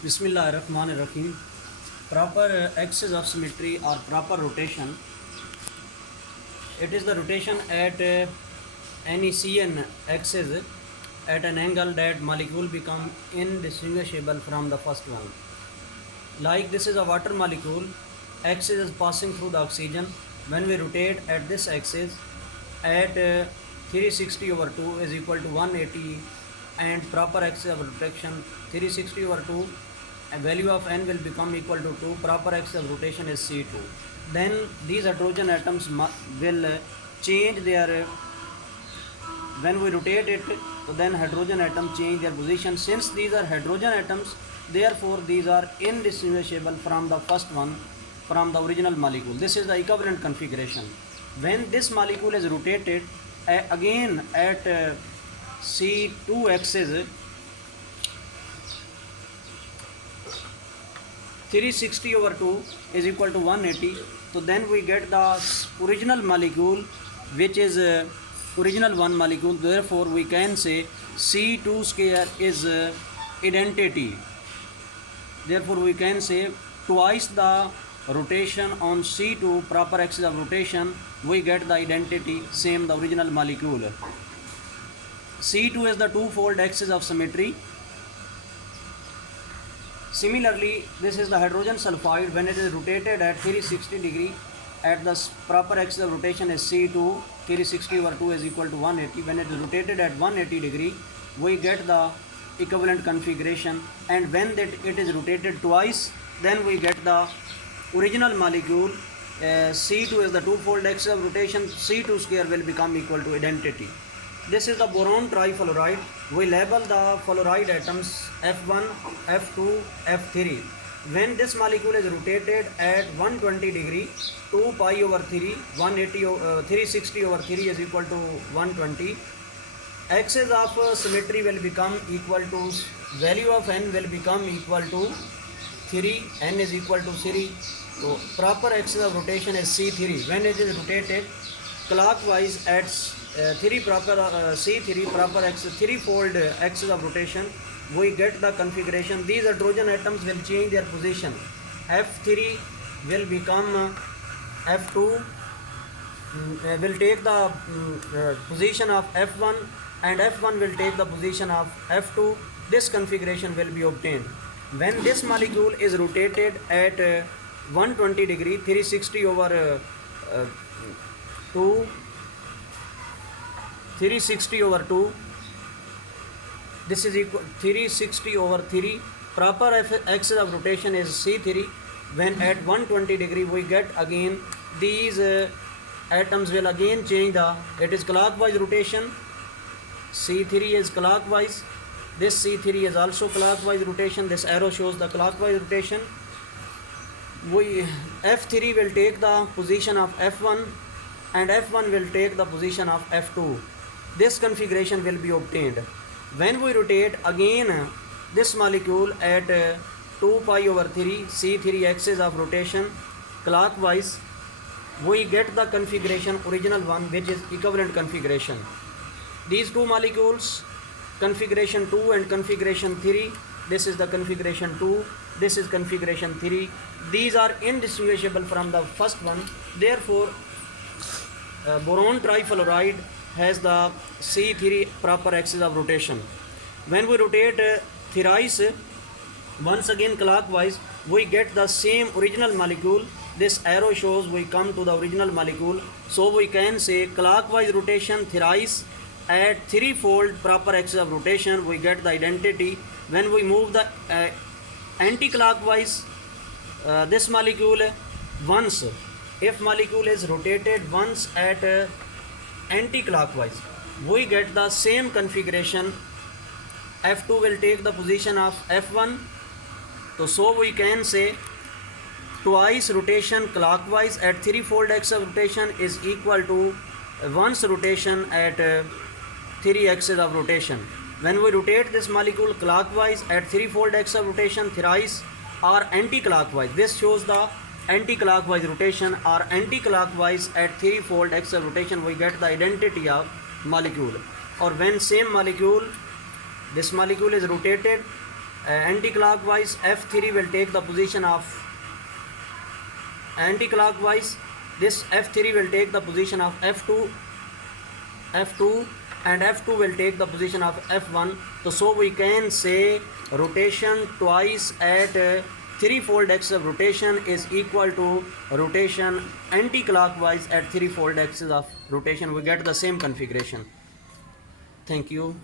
Bismillahirrahmanirrahim. Proper axis of symmetry or proper rotation. It is the rotation at any CN axis at an angle that molecule become indistinguishable from the first one. Like this is a water molecule, axis is passing through the oxygen. When we rotate at this axis at 360 over 2 is equal to 180, and proper axis of rotation 360 over 2, a value of n will become equal to 2. Proper axis of rotation is C2. Then these hydrogen atoms will change their when we rotate it, so then hydrogen atoms change their position. Since these are hydrogen atoms, therefore these are indistinguishable from the first one, from the original molecule. This is the equivalent configuration. When this molecule is rotated again at C2 axis 360 over 2 is equal to 180, so then we get the original molecule, which is original one molecule. Therefore we can say C2 square is identity. Therefore we can say twice the rotation on C2 proper axis of rotation, we get the identity same the original molecule. C2 is the two-fold axis of symmetry. Similarly, this is the hydrogen sulfide. When it is rotated at 360 degree, at the proper axis of rotation is C2, 360 over 2 is equal to 180. When it is rotated at 180 degree, we get the equivalent configuration, and when it is rotated twice, then we get the original molecule. C2 is the two-fold axis of rotation, C2 square will become equal to identity. This is the boron trifluoride. We label the fluoride atoms F1, F2, F3. When this molecule is rotated at 120 degree, 2 pi over 3, 360 over 3 is equal to 120. Axis of symmetry will become equal to, value of n will become equal to 3, n is equal to 3. So proper axis of rotation is C3. When it is rotated clockwise at C3 proper axis, threefold axis of rotation, we get the configuration. These hydrogen atoms will change their position. F3 will become F2, will take the position of F1, and F1 will take the position of F2. This configuration will be obtained. When this molecule is rotated at 120 degree, 360 over 2, 360 over 2, this is equal 360 over 3. Proper axis of rotation is C3. When at 120 degree, we get again these atoms will again change the, it is clockwise rotation. C3 is clockwise, this C3 is also clockwise rotation. This arrow shows the clockwise rotation. F3 will take the position of F1, and F1 will take the position of F2. This configuration will be obtained. When we rotate again this molecule at 2 pi over 3, C3 axis of rotation clockwise, we get the configuration original one, which is equivalent configuration. These two molecules, configuration 2 and configuration 3, this is the configuration 2, this is configuration 3. These are indistinguishable from the first one. Therefore boron trifluoride has the C3 proper axis of rotation. When we rotate thrice, once again clockwise, we get the same original molecule. This arrow shows we come to the original molecule. So we can say clockwise rotation thrice at threefold proper axis of rotation, we get the identity. When we move the anti-clockwise, this molecule once, if molecule is rotated once at anti-clockwise, we get the same configuration. F2 will take the position of F1. So we can say twice rotation clockwise at threefold axis of rotation is equal to once rotation at 3 axis of rotation. When we rotate this molecule clockwise at threefold axis of rotation thrice or anti-clockwise, this shows the anti-clockwise rotation or anti-clockwise at threefold axis of rotation, we get the identity of molecule. Or when same molecule, this molecule is rotated Anti-clockwise, F3 will take the position of anti-clockwise. This F3 will take the position of F2, and F2 will take the position of F1. So we can say rotation twice at threefold axis of rotation is equal to rotation anti-clockwise at threefold axis of rotation. We get the same configuration. Thank you.